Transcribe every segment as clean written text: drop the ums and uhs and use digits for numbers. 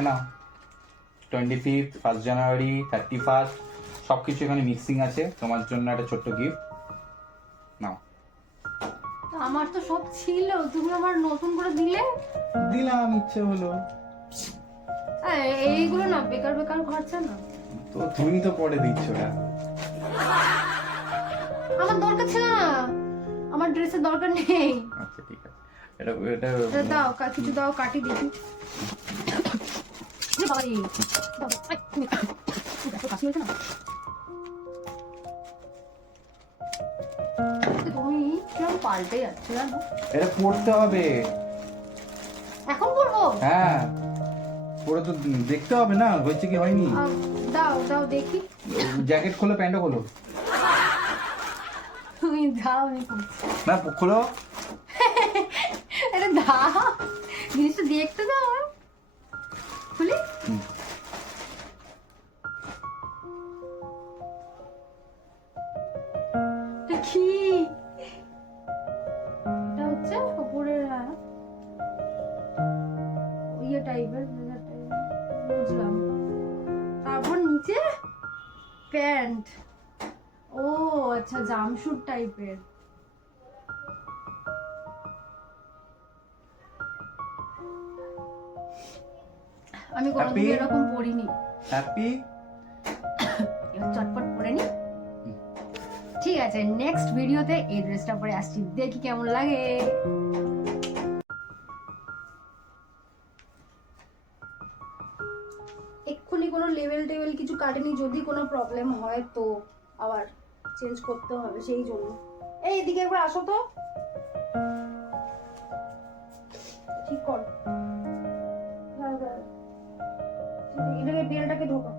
না 25 1 জানুয়ারি 31 সবকিছু এখানে মিক্সিং আছে, তোমার জন্য একটা ছোট্ট গিফট নাও। আমার তো সব ছিল, তুমি আমার নতুন করে দিলে। দিলাম, ইচ্ছে হলো। এইগুলো না বেকার বেকার খরচা না। তো তুমি তো পরে দিচ্ছ না। আমার দরকার ছিল না, আমার ড্রেসের দরকার নেই। আচ্ছা ঠিক আছে, এটা এটা দাও কিছু দাও, কাটি দেখি। তুমি কিরকম পাল্টে যাচ্ছ জানো? এটা পড়তে হবে। এখন করবো? হ্যাঁ, পরে তো দেখতে হবে না হয়েছে কি হয়নি। দাও দাও দেখি। জ্যাকেট খোলো, প্যান্টও খোলো। তুমি দাও, আমি না খোলো। আরে দাও, জিনিসটা দেখতে দাও। খুলি। কি এটা হচ্ছে উপরের ইয়ে টাইপের, বুঝলাম। তারপর নিচে প্যান্ট। ও আচ্ছা, জামশুট টাইপের। আমি কোনোদিন এরকম পরিনি। হ্যাপি, এবার চটপট পরে নি। ঠিক আছে, নেক্সট ভিডিওতে এই ড্রেসটা পরে আসছি, দেখি কেমন লাগে। এক্ষুনি কোনো লেভেল টেভেল কিছু কাটেনি, যদি কোনো প্রবলেম হয় তো আবার চেঞ্জ করতে হবে, সেই জন্য। এই এদিকে একবার আসো তো, ঠিক কর। এটাকে বেলটাকে ঢোকা।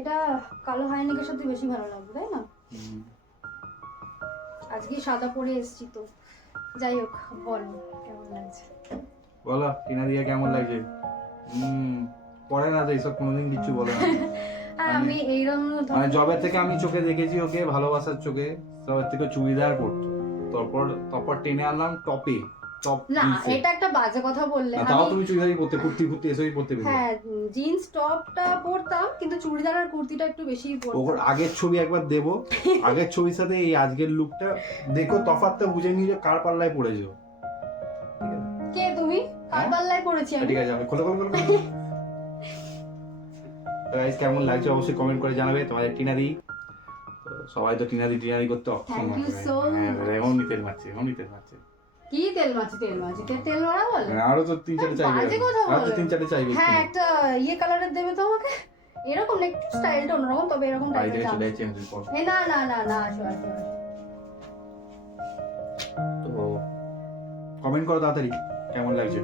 এটা কালো হাইনেকের সাথে বেশি ভালো লাগবে, তাই না? আজকে সাদা পরে এসেছি তো, যাই হোক, বলো কেমন লাগছে। বলো টিনা দিয়া কেমন লাগছে? পরে না তো এইসব কোনোদিন কিছু বলে না। আমি এইরকম মানে জবের থেকে আমি চোখে দেখেছি ওকে, ভালোবাসার চোখে। তবে থেকে চুড়িদার পরতো, তারপর টেনে আনলাম টপে। টপ না, এটা একটা বাজে কথা বললে। তাও তুমি চুড়িদারই পরতে, কুর্তি এসবই পরতে বেশি। হ্যাঁ, জিন্স টপটা পরতাম, কিন্তু চুড়িদার আর কুর্তিটা একটু বেশি পরতাম। ওর আগের ছবি একবার দেবো, আগের ছবির সাথে এই আজকের লুকটা দেখো, তফাৎটা বুঝে নিয়ে কার পাল্লায় পড়েছো। কে তুমি? কার পাল্লায় পড়েছি আমি? ঠিক আছে, আমি খোলো। গাইস কেমন লাগছে অবশ্যই কমেন্ট করে জানাবে। তোমাদের টিনাদি, সবাই তো টিনাদি করতে অক্ষম। Thank you so much. এমনি তেল মারছে। কি তেল মাছি? তেল মারা বলে? আরো তো 3-4 চাইবে, বাজে কথা বলে। আরো তো 3-4 চাইবে। হ্যাঁ, একটা ইয়ে কালারের দেবে তো আমাকে, এরকম না, একটু স্টাইলটা অন্যরকম, তবে এরকম বাইরে টাইপের চলে যাচ্ছে আমাদের পর। না না না না, আসো। তো কমেন্ট করো তাড়াতাড়ি কেমন লাগছে।